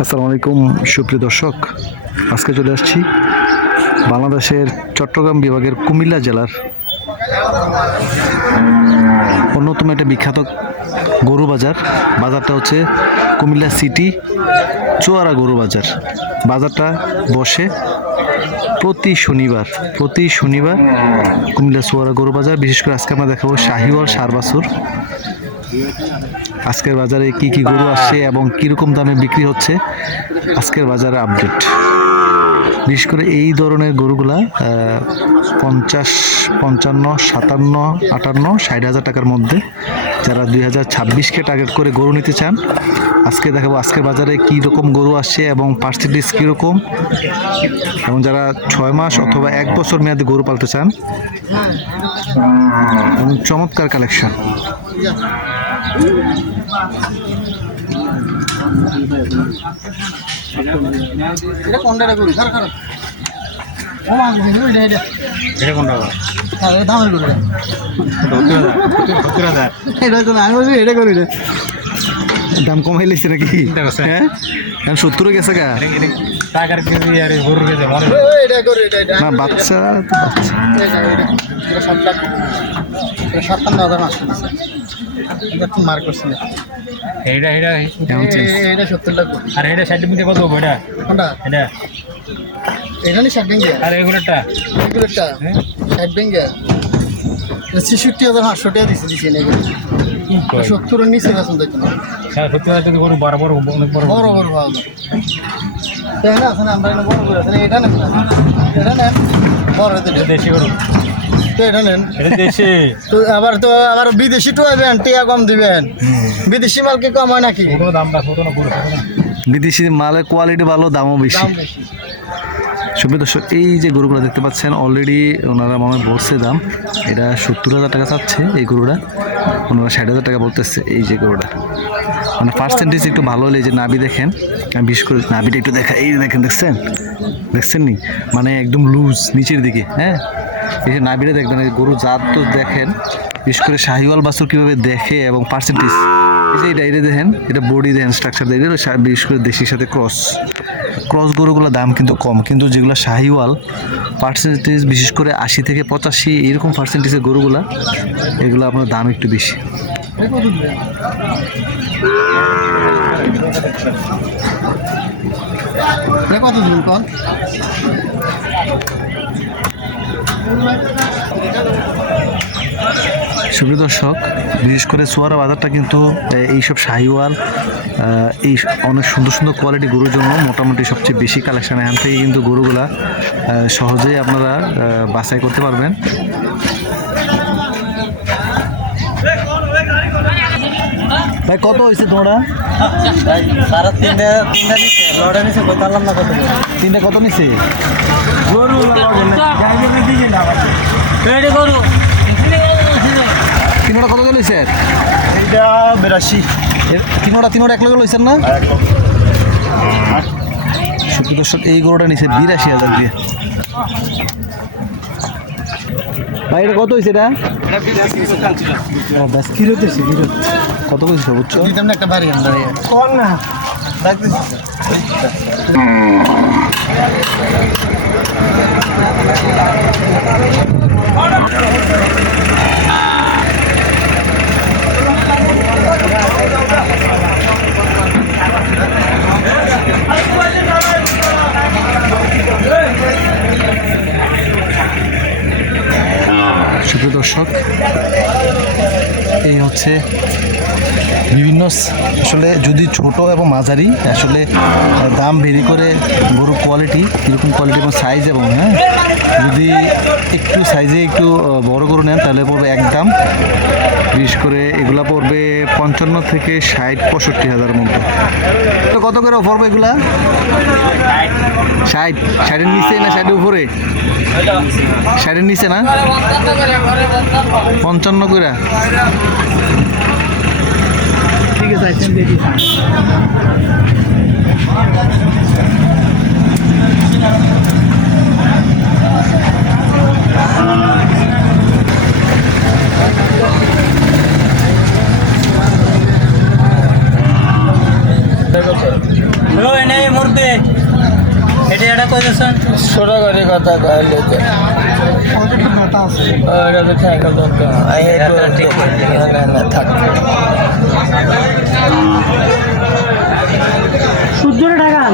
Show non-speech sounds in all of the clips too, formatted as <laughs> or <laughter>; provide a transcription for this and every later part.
আসসালামু আলাইকুম, সুপ্রিয় দর্শক। আজকে চলে আসছি বাংলাদেশের চট্টগ্রাম বিভাগের কুমিল্লা জেলার অন্যতম একটা বিখ্যাত গরু বাজার। বাজারটা হচ্ছে কুমিল্লা সিটি চুয়ারা গরু বাজার। বাজারটা বসে প্রতি শনিবার প্রতি শনিবার কুমিল্লা চোয়ারা গরু বাজার। বিশেষ করে আজকে আমরা দেখাবো শাহিওয়াল সারবাসুর। আজকের বাজারে কি কি গরু আসছে এবং কীরকম দামে বিক্রি হচ্ছে? আজকের বাজারে আপডেট বিশেষ করে এই ধরনের গরুগুলা পঞ্চাশ, পঞ্চান্ন, সাতান্ন, আটান্ন, ষাট হাজার টাকার মধ্যে যারা দুই হাজার ছাব্বিশকে টার্গেট করে গরু নিতে চান, আজকে দেখাবো আজকের বাজারে কী রকম গরু আসছে এবং পার্সেন্টেজ কীরকম এবং যারা ছয় মাস অথবা এক বছর মেয়াদে গরু পালতে চান, এবং চমৎকার কালেকশন এটা কোনটা রে করি খার খার ও মা গুলো এটা। কোনটা হ্যাঁ দামের করে এটা তো না, দাম কমাই লেছে নাকি। <laughs> হ্যাঁ? এখন সত্তরে গেছে গা। না বাচ্চা তো বাচ্চা। এটা ষাট ব্যাঙ্গে আর এগুলোটা এগুলোটা ষাট ব্যাঙ্গে ছেষট্টি হাজার পাঁচশো টাকা দিচ্ছে দিচ্ছে না সত্তরের নিচে বেতন দেখতে না সত্যি হাজার টাকা গরু বড় বড় অনেক বড় বড় বড় ভালো তাই না আছে আমরা বড় করে এটা নেন এটা নেন বড় দেশি গরু। তো এটা নেন। দেশি। তো আবার তো আবার বিদেশি টুয়াবেন টিয়া কম দিবেন। বিদেশি মাল কি কম হয় নাকি? না বিদেশি মালের কোয়ালিটি ভালো দামও বেশি। বেশি। সুপ্রিয় দর্শক, এই যে গরুগুলো দেখতে পাচ্ছেন অলরেডি ওনারা মনে বলছে দাম। এটা সত্তর হাজার টাকা চাচ্ছে এই গরুটা। ওনারা ষাট হাজার টাকা বলতেছে এই যে গরুটা। মানে পার্সেন্টেজ একটু ভালো হলে যে নাবি দেখেন বিশেষ করে নাবিটা একটু দেখা এই দেখেন, দেখছেন? দেখছেন নি? মানে একদম লুজ নিচের দিকে হ্যাঁ? এই যে নাভিটা দেখবেন গরু জাত তো দেখেন। বিশেষ করে শাহিওয়াল বাছুর কীভাবে দেখে এবং পার্সেন্টেজ এই যে এটা এটা দেখেন, এটা বডি দেখেন স্ট্রাকচার দেখেন বিশেষ করে দেশির সাথে ক্রস ক্রস গরুগুলোর দাম কিন্তু কম। কিন্তু যেগুলো শাহিওয়াল পার্সেন্টেজ বিশেষ করে আশি থেকে পঁচাশি এরকম পার্সেন্টেজের গরুগুলা, এগুলো আপনার দাম একটু বেশি। কত কন সুপ্রিয় দর্শক বিশেষ করে সোয়ারা বাজারটা কিন্তু এইসব শাহিওয়াল এই অনেক সুন্দর সুন্দর কোয়ালিটি গরুর জন্য মোটামুটি সবচেয়ে বেশি কালেকশন এখান থেকে কিন্তু গরুগুলা সহজেই আপনারা বাছাই করতে পারবেন ভাই কত হয়েছে তোমরা সারা তিনটা তিনটা নিচ্ছে লড়ে নিচ্ছে বলতাম না কত তিনটা কত নিছে তিনোটা কত লইছে এইটা বিরাশি তিনোটা তিনোটা এক লগে লইছেন না? সুপ্রিয় দর্শক এই গরুটা নিছে বিরাশি হাজার দিয়ে। ভাই এটা কত হয়েছে এটা? ব্যাস কিরত হয়েছে কিরত কত সর্বোচ্চ একটা না? সুপ্রিয় দর্শক, এই হচ্ছে বিভিন্ন আসলে যদি ছোট এবং মাঝারি, আসলে দাম ভেরি করে গরুর কোয়ালিটি কীরকম কোয়ালিটি এবং সাইজ এবং হ্যাঁ যদি একটু সাইজে একটু বড় করে নেন, তাহলে পড়বে এক দাম। বিশেষ করে এগুলা পড়বে পঞ্চান্ন থেকে ষাট, পঁয়ষট্টি হাজার মতো তো কত করে পড়বে এগুলা? ষাট। ষাটের নিচে না ষাটের উপরে? ষাটের নিচে না? পঞ্চান্ন করে। ঠিক আছে ব্রো এনে মুরবে এটা এটা কই দিছেন ছোট করে কথা ব্যথা আছে ওটা তো থাকে লোক আই ঠিক না না থাক। সূর্যরে ঢাকান।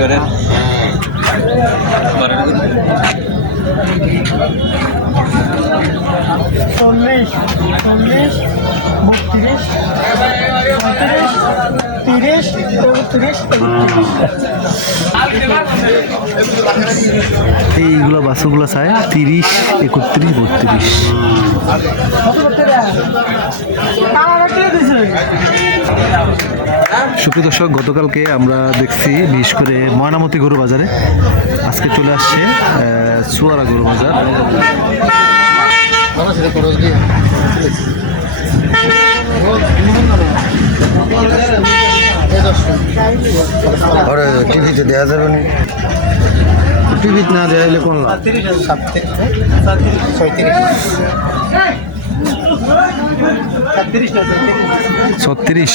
করে চল্লিশ চল্লিশ বত্রিশ চৌত্রিশ তিরিশ চৌত্রিশ এইগুলো বাসগুলো চায় তিরিশ, একত্রিশ, বত্রিশ। সুপ্রিয় গতকালকে আমরা দেখছি, বিশেষ করে ময়নামতি গরু বাজারে। আজকে চলে আসছে সুয়ারা গরু বাজার। ওরে টিভিতে দেওয়া যাবে না। টিভিতে না দেওয়া হলে কোন সাতত্রিশ ছত্রিশ।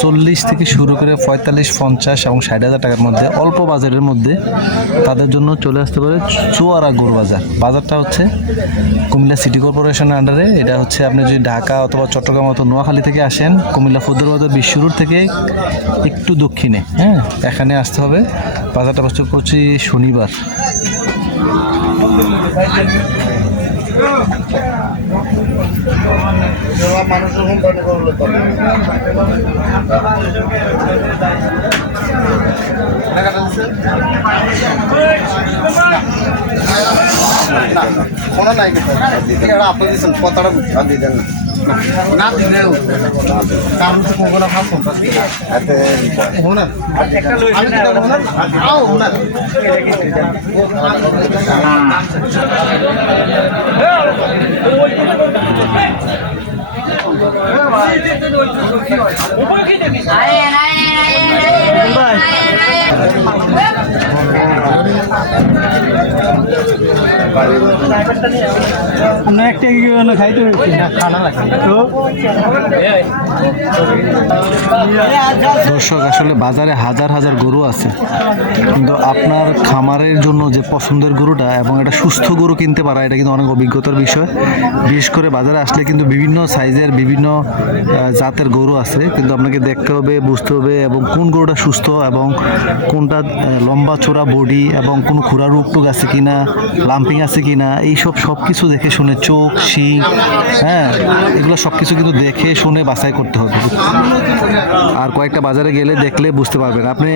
চল্লিশ থেকে শুরু করে পঁয়তাল্লিশ, পঞ্চাশ এবং ষাট হাজার টাকার মধ্যে, অল্প বাজারের মধ্যে তাদের জন্য চলে আসতে পারে চুয়ারা গরু বাজার। বাজারটা হচ্ছে কুমিল্লা সিটি কর্পোরেশনের আন্ডারে এটা হচ্ছে আপনি যদি ঢাকা অথবা চট্টগ্রাম অথবা নোয়াখালী থেকে আসেন, কুমিল্লা ফুদ্দর বাজার বিশ্ব রোড থেকে একটু দক্ষিণে হ্যাঁ? এখানে আসতে হবে। বাজারটা হচ্ছে প্রতি শনিবার। মানুষের কোম্পানি করলে কোনো নাই কিন্তু আপনি দিচ্ছেন কথাটা দিতেন না না দিলেও কারণ তো কোকোনা ভাব সন্তাস এতে হোনার আমি তো হোনার আও হোনার দর্শক, আসলে বাজারে হাজার হাজার গরু আছে, কিন্তু আপনার খামারের জন্য যে পছন্দের গরুটা এবং একটা সুস্থ গরু কিনতে পারা, এটা কিন্তু অনেক অভিজ্ঞতার বিষয়। বিশেষ করে বাজারে আসলে কিন্তু বিভিন্ন সাইজের বিভিন্ন জাতের গরু আছে, কিন্তু আপনাকে দেখতে হবে, বুঝতে হবে এবং কোন গরুটা সুস্থ এবং কোনটা লম্বা চোরা বডি এবং কোন খুরা রোগ টুক আছে কিনা লাম্পিং আছে কি না এইসব সব কিছু দেখে শুনে চোখ শিং হ্যাঁ এগুলো সব কিছু কিন্তু দেখে শুনে বাছাই করতে হবে। আর কয়েকটা বাজারে গেলে দেখলে বুঝতে পারবেন। আপনি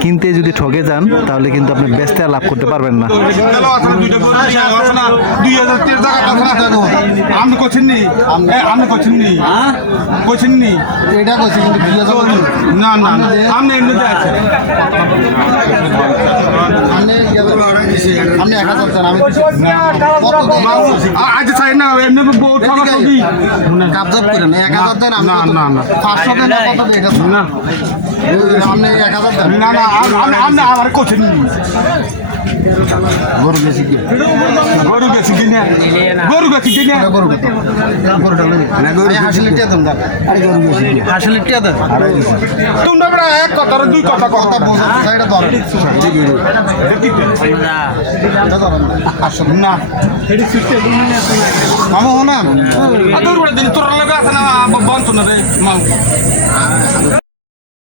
কিনতে যদি ঠকে যান তাহলে কিন্তু আপনি বেচতে আর লাভ করতে পারবেন না। করছেন করছেন করছেন এটা করছি কিন্তু। না। না এমনিতে। আপনি এক হাজার আমি? আজ চাই না এমনি বউ ঠকা ঠকি কাবজাব করেন এক হাজার দেন না, না, না। পাঁচশো দেন কত দেন? না। আপনি এক হাজার দেন। না না আপনি আমার নি গরু কি গরু গেছি কিনে। গরু গেছি কিনে। গরু লিটিয়া দেন দাম তোমরা বড় এক কথা দুই কথা কথা কথা বোঝা এটা ধরেন এটা ধরেন হাঁসশো দেন। না। মামা হো না। তোর দিন তোর লগে আছে না বন্ধ না রে মাল